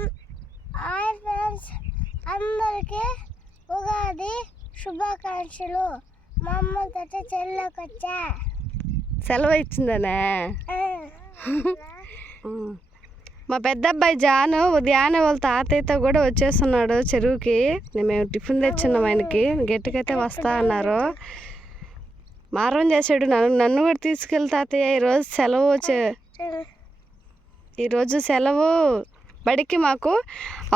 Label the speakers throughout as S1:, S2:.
S1: Hi friends. అందరికీ ఉగాది శుభాకాంక్షలు. మా అమ్మతో చెల్లోకి వచ్చా
S2: సెలవు ఇచ్చిందనే. మా పెద్ద అబ్బాయి జాను ఉదయాన్నే వాళ్ళ తాతయ్యతో కూడా వచ్చేస్తున్నాడు చెరువుకి. మేము టిఫిన్ తెచ్చున్నాం ఆయనకి. గట్టికైతే వస్తా అన్నారు. మారం చేశాడు. నన్ను నన్ను కూడా తీసుకెళ్ళి తాతయ్య ఈరోజు సెలవు వచ్చే ఈరోజు సెలవు. బడికి మాకు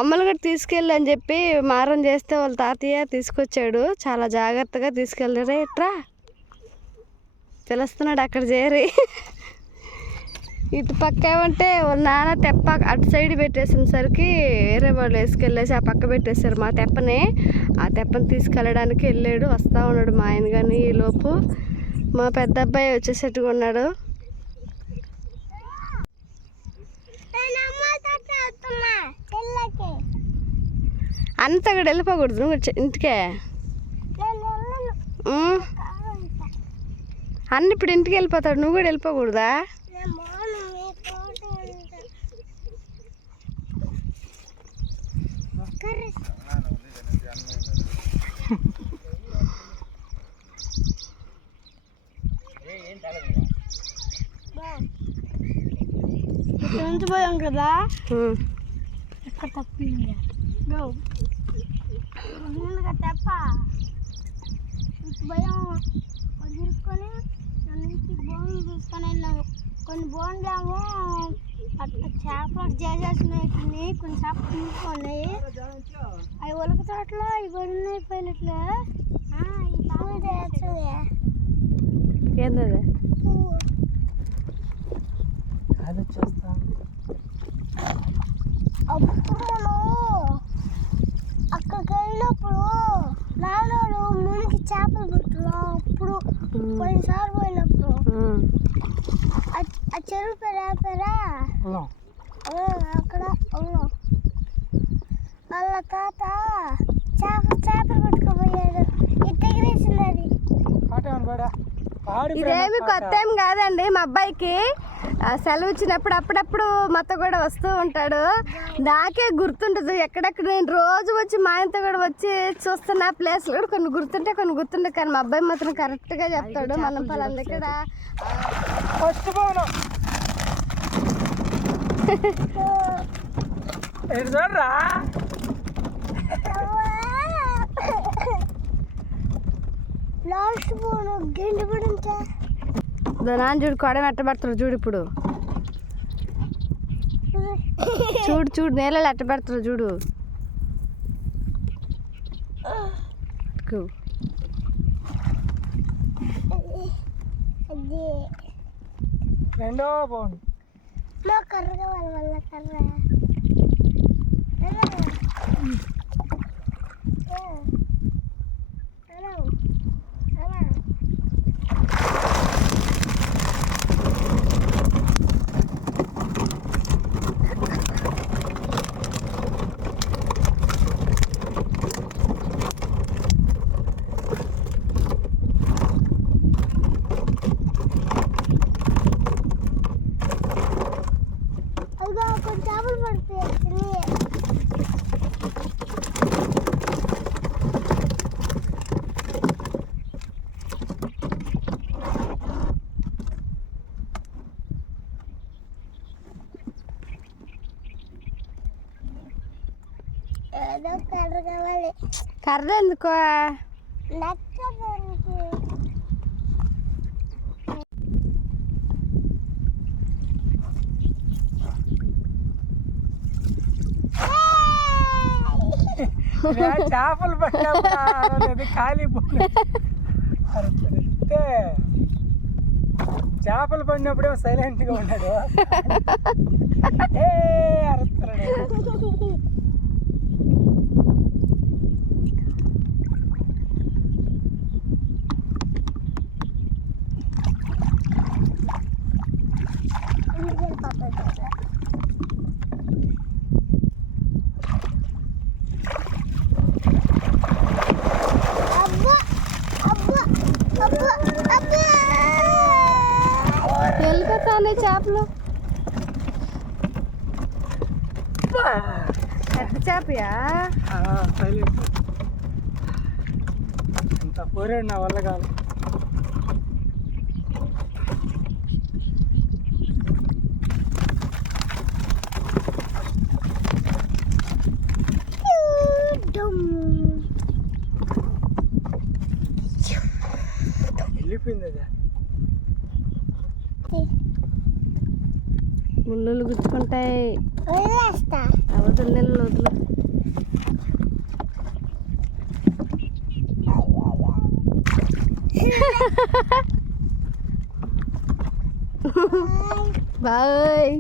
S2: అమ్మలు తీసుకెళ్ళి అని చెప్పి మారం చేస్తే వాళ్ళ తాతయ్య తీసుకొచ్చాడు. చాలా జాగ్రత్తగా తీసుకెళ్ళారే ఇట్రా. పిలుస్తున్నాడు అక్కడ చేరి. ఇటు పక్క ఏమంటే వాళ్ళ నాన్న తెప్ప అటు సైడ్ పెట్టేసినసరికి వేరే వాళ్ళు వేసుకెళ్ళేసి ఆ పక్క పెట్టేశారు మా తెప్పని. ఆ తెప్పని తీసుకెళ్ళడానికి వెళ్ళాడు వస్తూ ఉన్నాడు మా ఆయన కానీ ఈ లోపు. మా పెద్ద అబ్బాయి వచ్చేసేట్టుగా ఉన్నాడు
S1: నేను అమ్మతో వస్తున్నా చెల్లకి
S2: అంత అక్కడ వెళ్ళిపోకూడదు నువ్వు ఇంటికే. అన్న ఇప్పుడు ఇంటికి వెళ్ళిపోతాడు నువ్వు కూడా వెళ్ళిపోకూడదా?
S1: నుంచి పోయాం కదా. ఎక్కడ తప్పింది ముందుగా తప్ప ఇటు భయం వదులుకొని దాని నుంచి బోన్లు తీసుకొని వెళ్ళాము కొన్ని బోన్లు ఏమో అట్లా చేపలు చేసేసినాయి కొన్ని కొన్ని చేపలు తీసుకున్నాయి అవి ఒలక చోట్ల ఇవి ఉన్నాయి పైలట్లు
S2: ఏందది
S1: అప్పుడు అక్కడికి వెళ్ళినప్పుడు నాన్నోడు మునికి చేపలు పట్టున్నాం అప్పుడు. పోయినసారి పోయినప్పుడు. ఆ- చెరువు పేరు పేరా? అక్కడ వాళ్ళ తాత చేప చేపలు పట్టుకుపోయాడు. ఇటు ఎగిరేసింది అది.
S2: ఇదేమి కొత్త ఏం కాదండి. మా అబ్బాయికి సెలవు ఇచ్చినప్పుడు అప్పుడప్పుడు మాతో కూడా వస్తూ ఉంటాడు. నాకే గుర్తుండదు. ఎక్కడెక్కడ నేను రోజు వచ్చి మా ఆయనతో కూడా వచ్చి చూస్తున్న ప్లేస్లు కూడా కొన్ని గుర్తుంటే కొన్ని గుర్తుండే కానీ మా అబ్బాయి మాత్రం కరెక్ట్గా చెప్తాడు. మనం పలానా దగ్గర
S3: ఫస్ట్
S1: లాస్ట్ పోను. గిండి పడించా.
S2: నాన్న చూడు కొడ ఎట్టబెడతాడు చూడు ఇప్పుడు చూడు చూడు నేలలో ఎట్టబెడతాడు చూడు ఇదిగో.
S1: అది
S3: రెండో భవనం
S1: మా కర్రగా వాళ్ళ వల్ల కర్ర కర్ర
S2: ఎందుకో
S3: చేపలు పట్టాలి ఖాళీ భూమి చేపలు పడినప్పుడే సైలెంట్గా ఉన్నాడు. ఏ అరుస్తున్నాడు
S2: వెళ్ళిపోతానే చేపలు. పెద్ద చేపయా?
S3: సైలెంట్ ఇంత పోరాడు నా వల్ల కాదు వెళ్ళిపోయింది అది
S2: ముళ్ళు అవతల నీళ్ళు వదులు. బాయ్.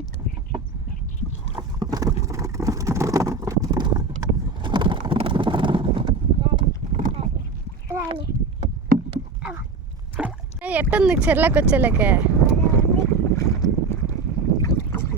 S2: ఎట్టుంది చెర్లకు వచ్చేలేకే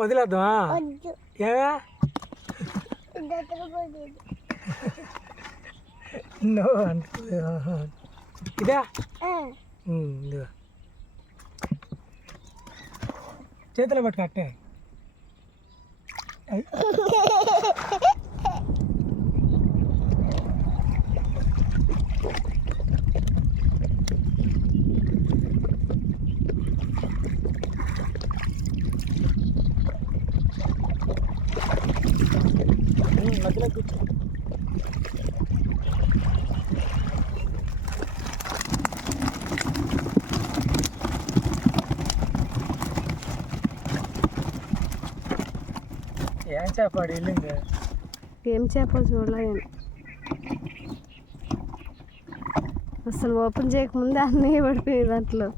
S3: వదిలేద్దామా?
S1: వద్దు.
S3: ఏవా నో. ఇదా? చేతిలో పట్టు మధ్యలో కూర్చో ఏం చేప వెళ్ళింది
S2: ఏం చేప చూడలేదు అసలు ఓపెన్ చేయకముందే అన్నీ పడిపోయి దాంట్లో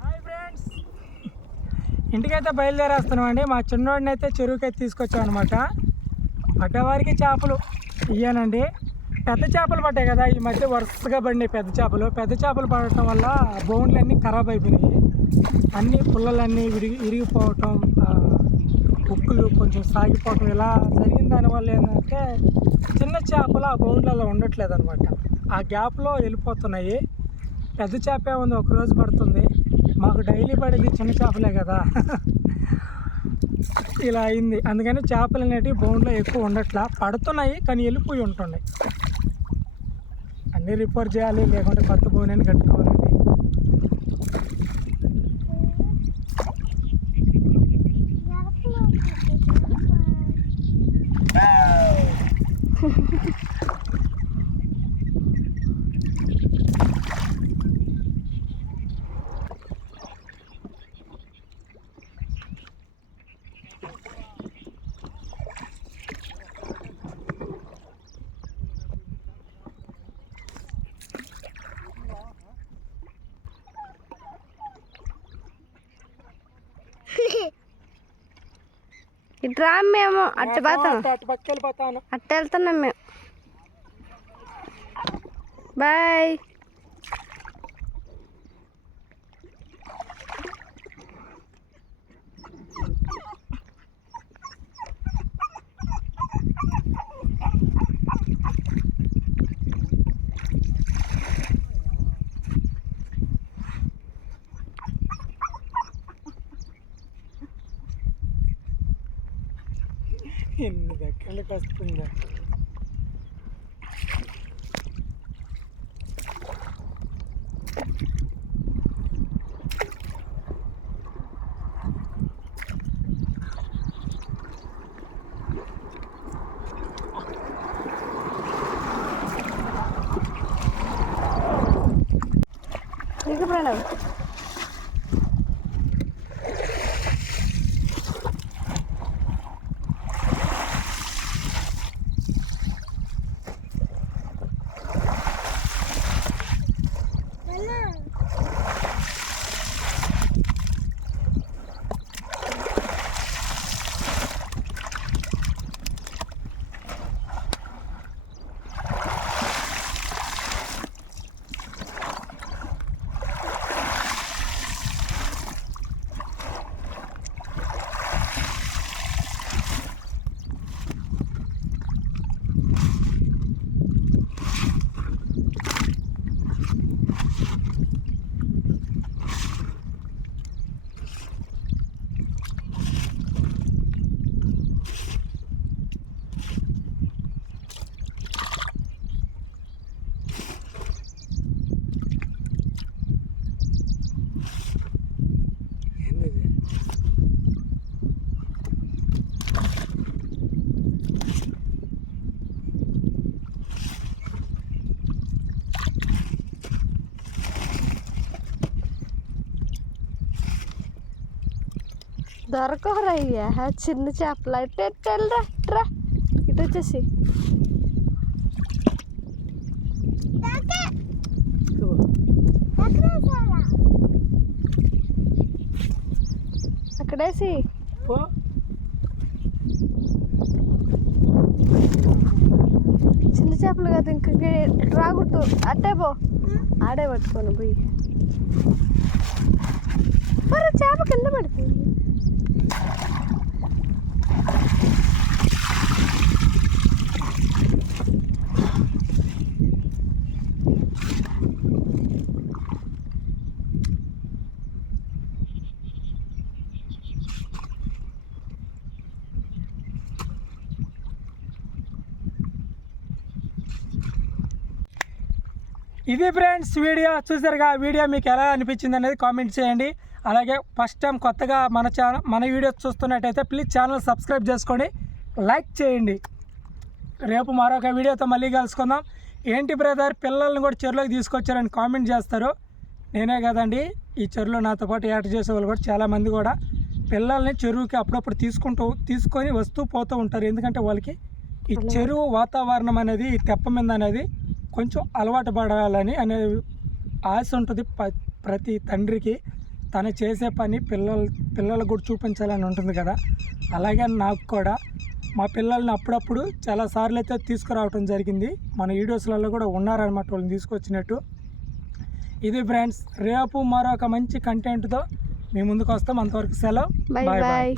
S3: హాయ్ ఫ్రెండ్స్ ఇంటికైతే బయలుదేరేస్తున్నాం అండి మా చిన్నోడిని అయితే చెరువుకైతే తీసుకొచ్చాం అనమాట పడ్డవారికి చేపలు ఇయ్యానండి. పెద్ద చేపలు పడ్డాయి కదా ఈ మధ్య వరుసగా పడినాయి పెద్ద చేపలు. పెద్ద చేపలు పడటం వల్ల బోన్లన్నీ ఖరాబ్ అయిపోయినాయి. అన్ని పుల్లలన్నీ విరిగి విరిగిపోవటం ఉక్కులు కొంచెం సాగిపోవటం ఇలా జరిగిన దానివల్ల ఏంటంటే చిన్న చేపలు ఆ బౌండ్లలో ఉండట్లేదు అనమాట ఆ గ్యాప్లో వెళ్ళిపోతున్నాయి. పెద్ద చేపే ఉంది ఒక రోజు పడుతుంది. మాకు డైలీ పడేది చిన్న చేపలే కదా. ఇలా అయింది. అందుకని చేపలు అనేటివి బౌండ్లో ఎక్కువ ఉండట్లా. పడుతున్నాయి కానీ వెళ్ళిపోయి ఉంటున్నాయి. అన్నీ రిపేర్ చేయాలి లేకుంటే కొత్త అని కట్టుకోవాలండి.
S2: ఇటు రా మేము అట్టు పోతాం. అట్ట వెళ్తున్నాం మేము. బాయ్.
S3: ఎన్ని దగ్గరలకు వస్తుందా
S2: దొరకరా అయ్యా చిన్న చేపలు అయితే ఎట్టెళ్ళరా రా ఇటు వచ్చేసి. అక్కడేసి.
S3: పో.
S2: చిన్న చేపలు కదా ఇంక రాగుట్టు అట్టే పో. ఆడే పట్టుకోను పోయి. మరి చేప కింద పడుతుంది
S3: ఇది ఫ్రెండ్స్ వీడియో. చూసారుగా వీడియో మీకు ఎలా అనిపించింది అనేది కామెంట్ చేయండి. అలాగే ఫస్ట్ టైం కొత్తగా మన ఛానల్ మన వీడియోస్ చూస్తున్నట్టయితే ప్లీజ్ ఛానల్ సబ్స్క్రైబ్ చేసుకోండి. లైక్ చేయండి. రేపు మరొక వీడియోతో మళ్ళీ కలుసుకుందాం. ఏంటి బ్రదర్ పిల్లల్ని కూడా చెరువులోకి తీసుకొచ్చారని కామెంట్ చేస్తారు. నేనే కదండి ఈ చెరువులో నాతో పాటు ఏట చేసే వాళ్ళు కూడా చాలామంది కూడా పిల్లల్ని చెరువుకి అప్పుడప్పుడు తీసుకుంటూ తీసుకొని వస్తూ పోతూ ఉంటారు. ఎందుకంటే వాళ్ళకి ఈ చెరువు వాతావరణం అనేది ఈ తెప్ప మీద అనేది కొంచెం అలవాటు పడాలని అనే ఆశ ఉంటుంది ప- ప్రతి తండ్రికి. తను చేసే పని పిల్లలు పిల్లలకు కూడా చూపించాలని ఉంటుంది కదా. అలాగే నాకు కూడా. మా పిల్లల్ని అప్పుడప్పుడు చాలా సార్లు అయితే తీసుకురావటం జరిగింది. మన వీడియోస్లలో కూడా ఉన్నారనమాట వాళ్ళని తీసుకొచ్చినట్టు. ఇది ఫ్రెండ్స్ రేపు మరొక మంచి కంటెంట్తో మీ ముందుకు వస్తాం. అంతవరకు సెలవు.
S2: బాయ్. బాయ్.